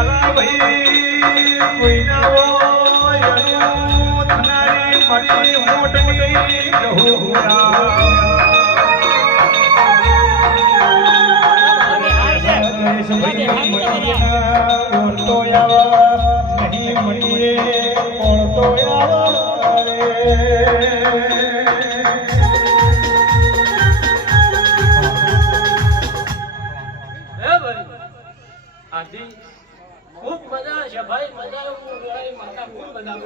તારા ભાઈ કોઈના હોય અનુ થનારી મારી મોટની ઓળતો આવા નહીં મળીએ ઓળતો આવા ખૂબ મજા છે ભાઈ મજા માતા ખૂબ મજા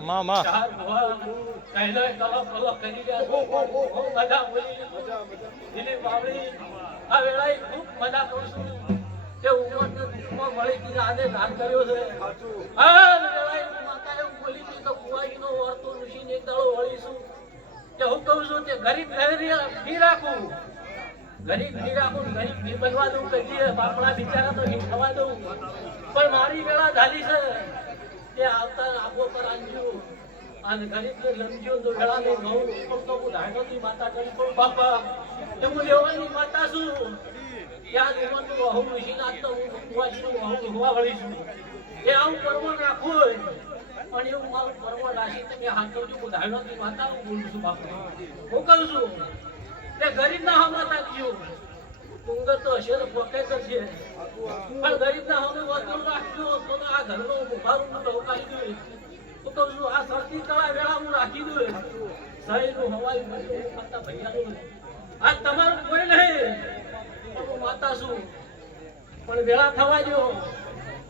મામા ચાર ભવા કહેલો કલો કરી રહ્યા ખૂબ મજા બોલી દિલીપ બાવળી આ વેળાએ ખૂબ મજા કરું છું તે ઉમરમાં મળી હતી આને દાન કર્યો છે હા વેળાએ માતા એવું બોલી હતી કે કુવાજીનો વર્તો ઋષિને એક દાડો વળીશું તે હું કહું છું તે ગરીબ નહીં રાખું ગરીબ નહીં રાખું ગરીબ નહીં બનવા દઉં કદી બાપડા બિચારા તો નહીં થવા દઉં પણ મારી વેળા ધારી છે તે આવતા આગો પર આંજ્યો અને ગરીબને લંજ્યો તો વેળા નહીં ઘઉં પણ તો હું ધાયનોથી માતા કરી પણ બાપા એ હું લેવાની માતા છું ત્યાં જીવનનું વહુ ઋષિ નાખતો હું કુવાજીનું વહુ હોવા વળી છું એ આવું કર્મ નાખું પણ એવું મારું કર્મ રાશિ તમે હાંચવજો હું ધાયનોથી માતા હું બોલું છું બાપા હું કહું છું તે ગરીબ ના હમણાં તાક્યું ડુંગર તો હશે તો પોકે કરશે પણ ગરીબ ના હમણાં વર્તન રાખજો તો આ ઘરનો ઉભારું ઢોકાઈ દઉં હું કહું છું આ સરતી કળા વેળા હું રાખી દઉં શરીરનું હવાઈ મળ્યું કરતા ભૈયાનું આ તમારું કોઈ નહીં પણ હું માતા છું પણ વેળા થવા દો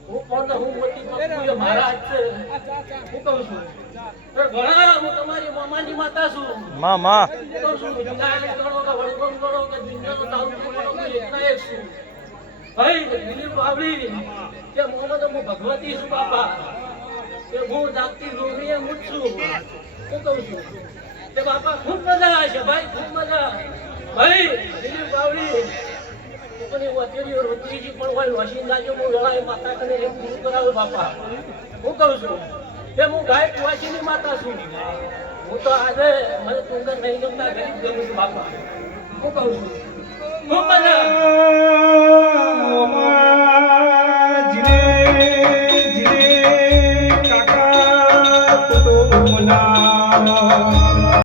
હું પણ હું મોટી બાપુ મારા હાથ છે હું કહું છું ઘણા હું તમારી મામાની માતા છું મામા કહું છું વિનાયક ગણો કે વડગોન ગણો કે જિંદગીનો તાલુકો ગણો કે એકના એક છું ભાઈ દિલીપ બાવળી કે મોહમ્મદ હું ભગવતી છું બાપા કે હું જાગતી રોગીએ હું જ છું હું કહું છું કે બાપા ખૂબ મજા આવશે ભાઈ ખૂબ મજા ભાઈ દિલીપ બાવળી પણ અત્યારે રોટલીજી પણ હોય વસીન લાજો હું વેળાએ માતા કને એક પૂરું કરાવું બાપા હું કહું છું કે હું ગાય કુવાસીની માતા છું હું તો આજે મને ટુંગર નહીં ગમતા ગરીબ ગમું છું બાપા હું કહું છું ખૂબ મજા